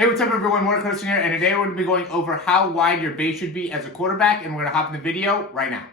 Hey, what's up everyone, Morey Croson here, and today we're going to be going over how wide your base should be as a quarterback, and we're going to hop in the video right now.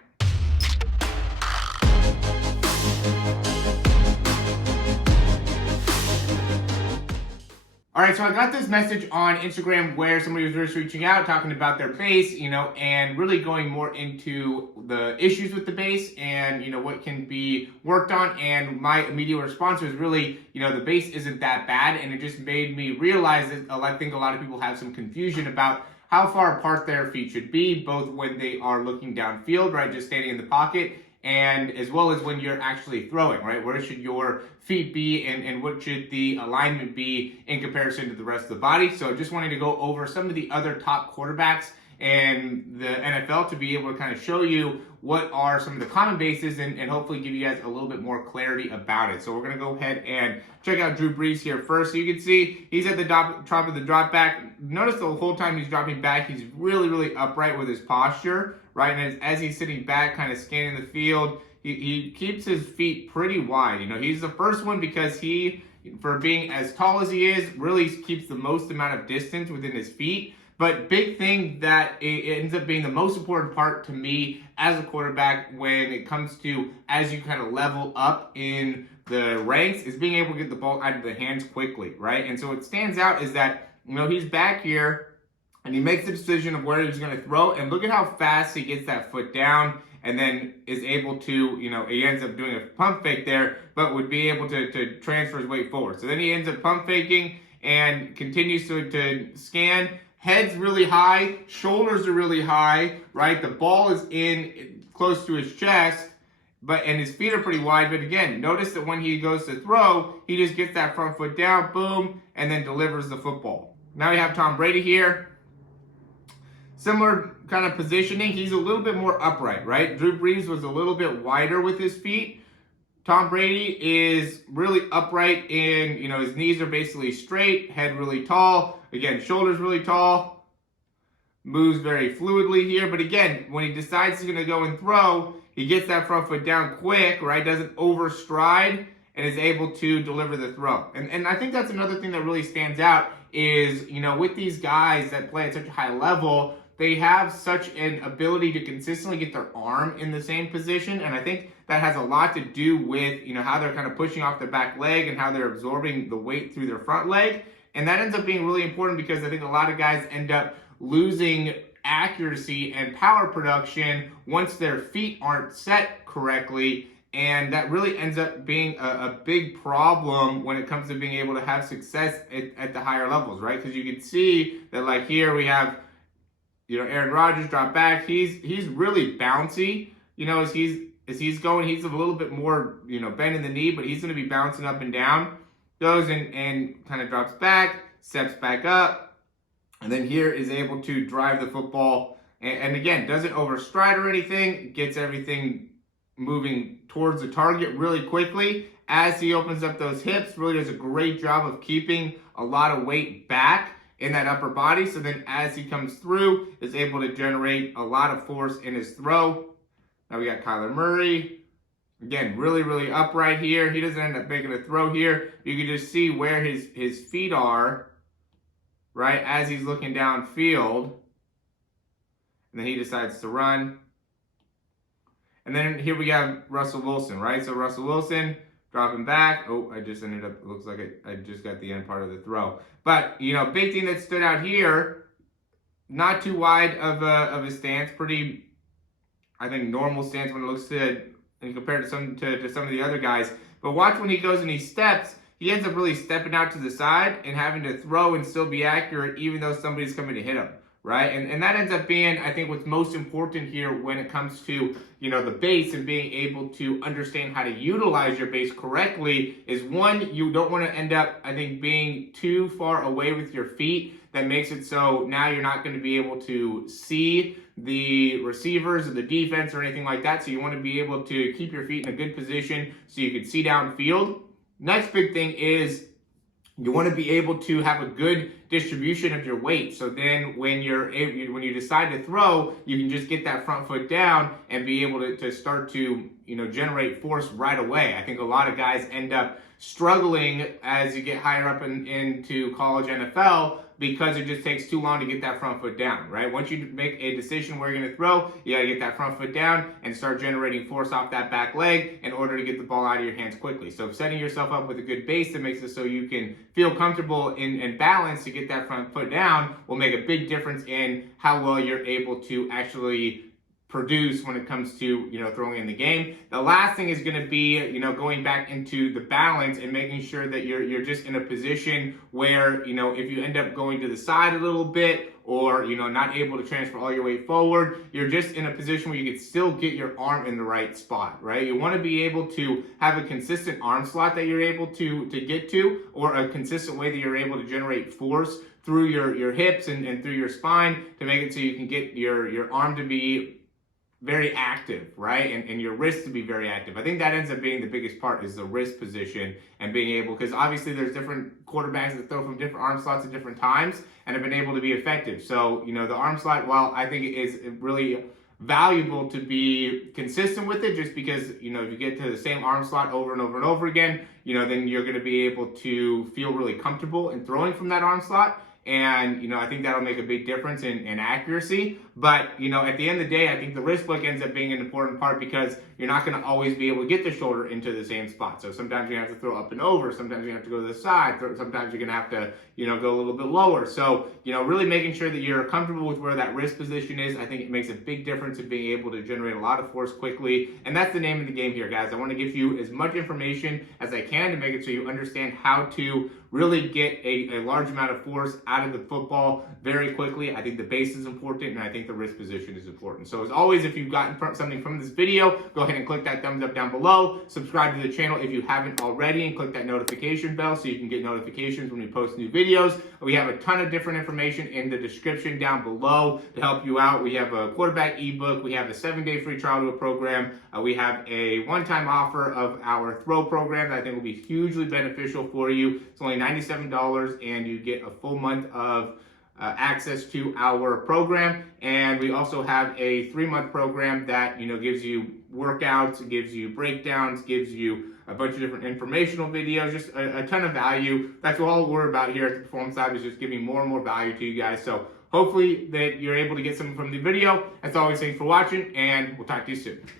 Alright, so I got this message on Instagram where somebody was just reaching out, talking about their base, and really going more into the issues with the base and, what can be worked on. And my immediate response was really, the base isn't that bad. And it just made me realize that I think a lot of people have some confusion about how far apart their feet should be, both when they are looking downfield, right, just standing in the pocket, and as well as when you're actually throwing, right? Where should your feet be and what should the alignment be in comparison to the rest of the body? So just wanted to go over some of the other top quarterbacks in the NFL to be able to kind of show you what are some of the common bases and hopefully give you guys a little bit more clarity about it. So we're going to go ahead and check out Drew Brees here first. So you can see he's at the top of the drop back. Notice the whole time he's dropping back, he's really, really upright with his posture, right? And as he's sitting back, kind of scanning the field, he keeps his feet pretty wide. He's the first one because he, for being as tall as he is, really keeps the most amount of distance within his feet. But big thing that it ends up being the most important part to me as a quarterback when it comes to as you kind of level up in the ranks is being able to get the ball out of the hands quickly, right? And so what stands out is that, he's back here and he makes the decision of where he's going to throw, and look at how fast he gets that foot down and then is able to, he ends up doing a pump fake there, but would be able to transfer his weight forward. So then he ends up pump faking and continues to scan. Head's really high, shoulders are really high, right? The ball is in close to his chest, and his feet are pretty wide. But again, notice that when he goes to throw, he just gets that front foot down, boom, and then delivers the football. Now we have Tom Brady here. Similar kind of positioning. He's a little bit more upright, right? Drew Brees was a little bit wider with his feet. Tom Brady is really upright in, his knees are basically straight, head really tall. Again, shoulders really tall. Moves very fluidly here. But again, when he decides he's going to go and throw, he gets that front foot down quick, right? Doesn't overstride and is able to deliver the throw. And I think that's another thing that really stands out is, with these guys that play at such a high level, they have such an ability to consistently get their arm in the same position. And I think that has a lot to do with, how they're kind of pushing off their back leg and how they're absorbing the weight through their front leg. And that ends up being really important because I think a lot of guys end up losing accuracy and power production once their feet aren't set correctly. And that really ends up being a big problem when it comes to being able to have success at the higher levels, right? Because you can see that, like here we have, Aaron Rodgers drop back. He's really bouncy. As he's going, he's a little bit more, bending the knee, but he's going to be bouncing up and down. Goes and kind of drops back, steps back up, and then here is able to drive the football. And again, doesn't overstride or anything, gets everything moving towards the target really quickly. As he opens up those hips, really does a great job of keeping a lot of weight back in that upper body. So then as he comes through, is able to generate a lot of force in his throw. Now we got Kyler Murray. Again, really, really upright here. He doesn't end up making a throw here. You can just see where his feet are, right, as he's looking downfield. And then he decides to run. And then here we have Russell Wilson, right? So Russell Wilson dropping back. Oh, I just ended up, it looks like I just got the end part of the throw. But, big thing that stood out here, not too wide of a stance, pretty, I think, normal stance when it looks to, and compared to some of the other guys. But watch when he goes and he steps, he ends up really stepping out to the side and having to throw and still be accurate even though somebody's coming to hit him, right? And that ends up being, I think, what's most important here when it comes to, the base and being able to understand how to utilize your base correctly is, one, you don't want to end up, I think, being too far away with your feet. That makes it so now you're not going to be able to see the receivers or the defense or anything like that. So you want to be able to keep your feet in a good position so you can see downfield. Next big thing is you want to be able to have a good distribution of your weight. So then when you decide to throw, you can just get that front foot down and be able to start to, generate force right away. I think a lot of guys end up struggling as you get higher up into college NFL because it just takes too long to get that front foot down, right? Once you make a decision where you're going to throw, you got to get that front foot down and start generating force off that back leg in order to get the ball out of your hands quickly. So setting yourself up with a good base that makes it so you can feel comfortable and balanced to get that front foot down will make a big difference in how well you're able to actually produce when it comes to, throwing in the game. The last thing is going to be, going back into the balance and making sure that you're just in a position where, if you end up going to the side a little bit or, not able to transfer all your weight forward, you're just in a position where you can still get your arm in the right spot, right? You want to be able to have a consistent arm slot that you're able to get to, or a consistent way that you're able to generate force through your hips and through your spine to make it so you can get your arm to be very active, right? And your wrist to be very active. I think that ends up being the biggest part, is the wrist position and being able, because obviously there's different quarterbacks that throw from different arm slots at different times and have been able to be effective. So, the arm slot, while I think it is really valuable to be consistent with it, just because, if you get to the same arm slot over and over and over again, then you're going to be able to feel really comfortable in throwing from that arm slot. And, I think that'll make a big difference in accuracy. But, at the end of the day, I think the wrist flick ends up being an important part because you're not going to always be able to get the shoulder into the same spot. So sometimes you have to throw up and over. Sometimes you have to go to the side. Sometimes you're going to have to, go a little bit lower. So, really making sure that you're comfortable with where that wrist position is, I think it makes a big difference in being able to generate a lot of force quickly. And that's the name of the game here, guys. I want to give you as much information as I can to make it so you understand how to really get a large amount of force out of the football very quickly. I think the base is important, and I think the wrist position is important. So as always, if you've gotten something from this video, go ahead and click that thumbs up down below. Subscribe to the channel if you haven't already, and click that notification bell so you can get notifications when we post new videos. We have a ton of different information in the description down below to help you out. We have a quarterback ebook. We have a 7-day free trial to a program. We have a one-time offer of our throw program that I think will be hugely beneficial for you. It's only $97, and you get a full month of access to our program. And we also have a 3-month program that gives you workouts, gives you breakdowns, gives you a bunch of different informational videos, just a ton of value. That's all we're about here at the Performance Lab, is just giving more and more value to you guys. So hopefully that you're able to get something from the video. As always, thanks for watching, and we'll talk to you soon.